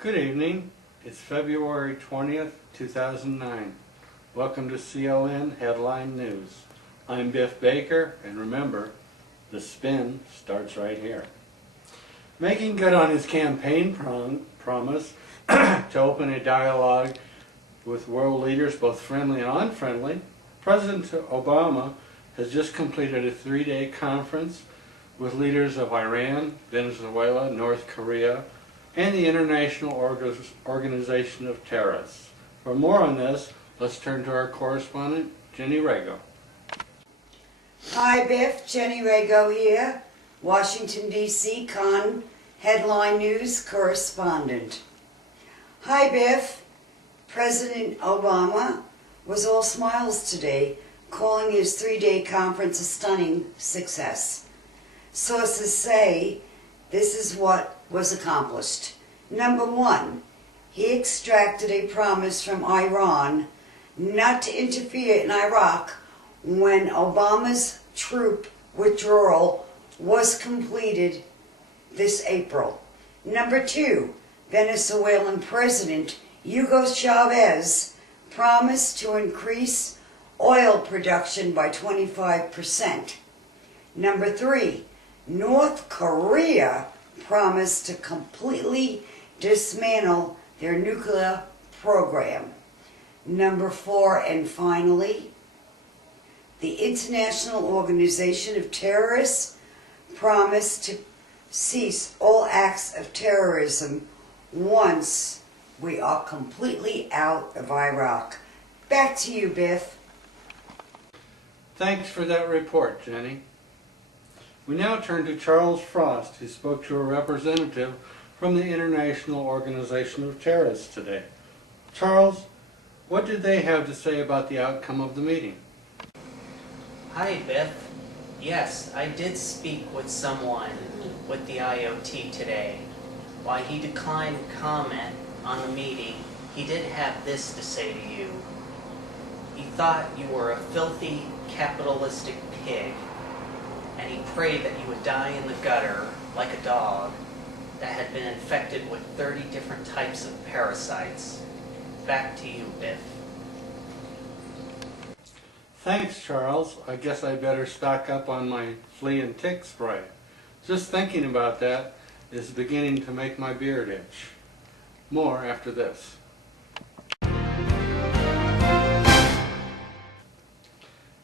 Good evening. It's February 20th, 2009. Welcome to CON Headline News. I'm Biff Baker, and remember, the spin starts right here. Making good on his campaign promise to open a dialogue with world leaders, both friendly and unfriendly, President Obama has just completed a 3-day conference with leaders of Iran, Venezuela, North Korea, and the International Organization of Terrorists. For more on this, let's turn to our correspondent, Jenny Rago. Hi Biff, Jenny Rago here, Washington, D.C. Con Headline News correspondent. Hi Biff, President Obama was all smiles today, calling his 3-day conference a stunning success. Sources say this is what was accomplished. Number 1, he extracted a promise from Iran not to interfere in Iraq when Obama's troop withdrawal was completed this April. Number 2, Venezuelan President Hugo Chavez promised to increase oil production by 25%. Number 3, North Korea promised to completely dismantle their nuclear program. Number 4, and finally, the International Organization of Terrorists promised to cease all acts of terrorism once we are completely out of Iraq. Back to you, Biff. Thanks for that report, Jenny. We now turn to Charles Frost, who spoke to a representative from the International Organization of Terrorists today. Charles, what did they have to say about the outcome of the meeting? Hi, Biff. Yes, I did speak with someone with the IOT today. While he declined comment on the meeting, he did have this to say to you. He thought you were a filthy, capitalistic pig, and he prayed that you would die in the gutter like a dog that had been infected with 30 different types of parasites. Back to you, Biff. Thanks, Charles. I guess I better stock up on my flea and tick spray. Just thinking about that is beginning to make my beard itch. More after this.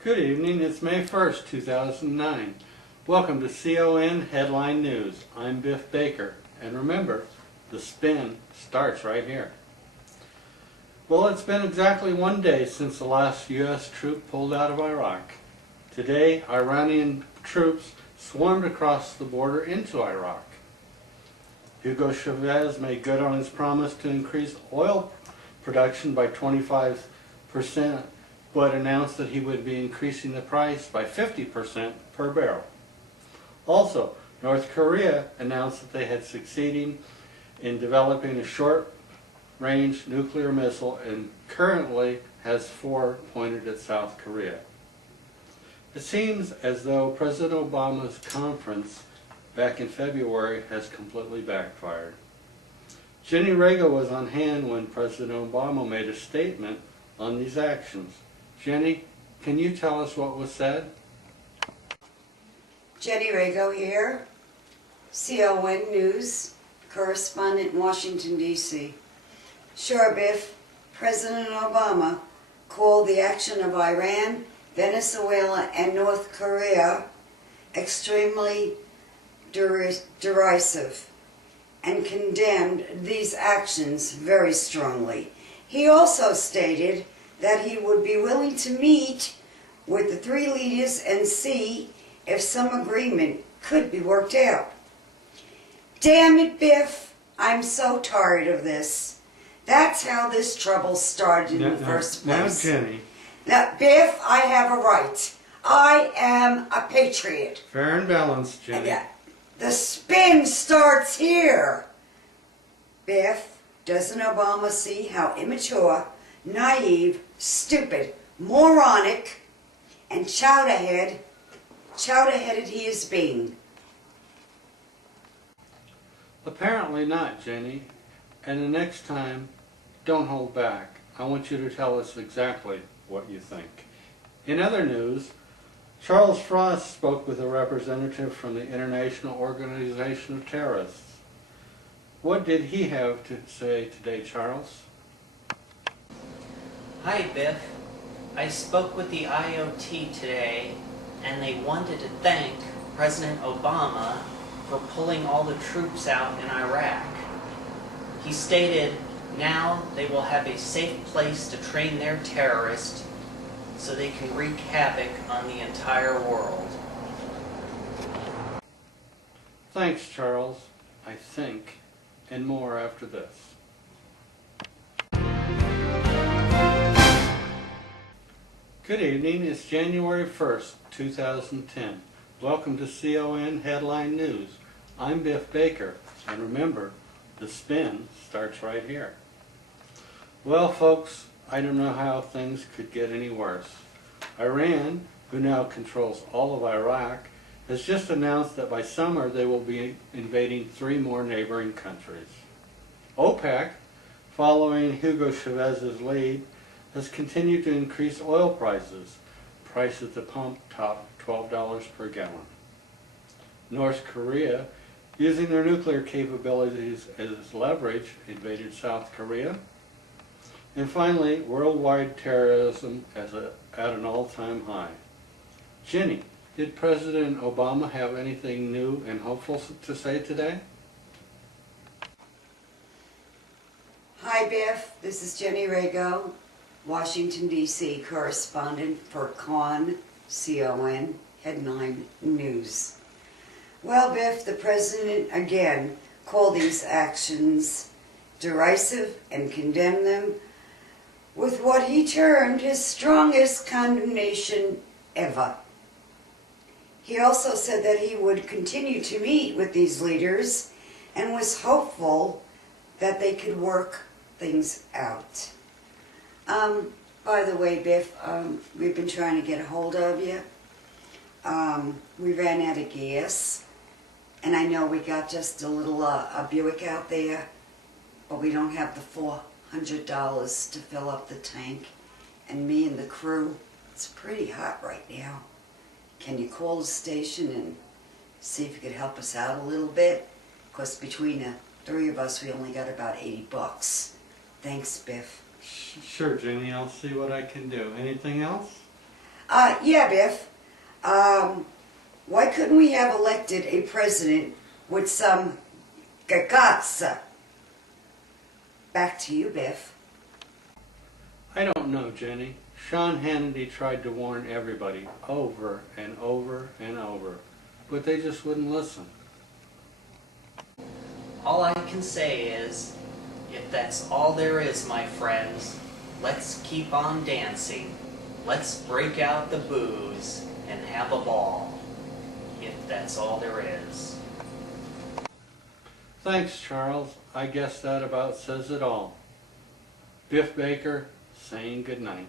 Good evening, it's May 1st, 2009. Welcome to CON Headline News. I'm Biff Baker, and remember, the spin starts right here. Well, it's been exactly 1 day since the last U.S. troop pulled out of Iraq. Today, Iranian troops swarmed across the border into Iraq. Hugo Chavez made good on his promise to increase oil production by 25%, but announced that he would be increasing the price by 50% per barrel. Also, North Korea announced that they had succeeded in developing a short-range nuclear missile and currently has 4 pointed at South Korea. It seems as though President Obama's conference back in February has completely backfired. Jenny Rago was on hand when President Obama made a statement on these actions. Jenny, can you tell us what was said? Jenny Rago here, CON News, correspondent in Washington, D.C. Sure, Biff, President Obama called the action of Iran, Venezuela, and North Korea extremely derisive and condemned these actions very strongly. He also stated that he would be willing to meet with the 3 leaders and see if some agreement could be worked out. Damn it, Biff, I'm so tired of this. That's how this trouble started in the first place. Now, Jenny. Now, Biff, I have a right. I am a patriot. Fair and balanced, Jenny. And the spin starts here. Biff, doesn't Obama see how immature, naive, stupid, moronic, and chowder-headed he is being? Apparently not, Jenny. And the next time, don't hold back. I want you to tell us exactly what you think. In other news, Charles Frost spoke with a representative from the International Organization of Terrorists. What did he have to say today, Charles? Hi, Biff. I spoke with the IOT today, and they wanted to thank President Obama for pulling all the troops out in Iraq. He stated now they will have a safe place to train their terrorists so they can wreak havoc on the entire world. Thanks, Charles. I think, and more after this. Good evening. It's January 1st, 2010. Welcome to CON Headline News. I'm Biff Baker, and remember, the spin starts right here. Well, folks, I don't know how things could get any worse. Iran, who now controls all of Iraq, has just announced that by summer they will be invading 3 more neighboring countries. OPEC, following Hugo Chavez's lead, has continued to increase oil prices. Price at the pump topped $12 per gallon. North Korea, using their nuclear capabilities as leverage, invaded South Korea. And finally, worldwide terrorism at an all-time high. Jenny, did President Obama have anything new and hopeful to say today? Hi, Biff. This is Jenny Rago, Washington, D.C. correspondent for CON Headline News. Well, Biff, the president again called these actions derisive and condemned them with what he termed his strongest condemnation ever. He also said that he would continue to meet with these leaders and was hopeful that they could work things out. By the way, Biff, we've been trying to get a hold of you. We ran out of gas, and I know we got just a little a Buick out there, but we don't have the $400 to fill up the tank. And me and the crew, it's pretty hot right now. Can you call the station and see if you could help us out a little bit? Because between the 3 of us, we only got about $80. Thanks, Biff. Sure, Jenny. I'll see what I can do. Anything else? Yeah, Biff. Why couldn't we have elected a president with some guts? Back to you, Biff. I don't know, Jenny. Sean Hannity tried to warn everybody over and over and over, but they just wouldn't listen. All I can say is, if that's all there is, my friends, let's keep on dancing. Let's break out the booze and have a ball, if that's all there is. Thanks, Charles. I guess that about says it all. Biff Baker saying goodnight.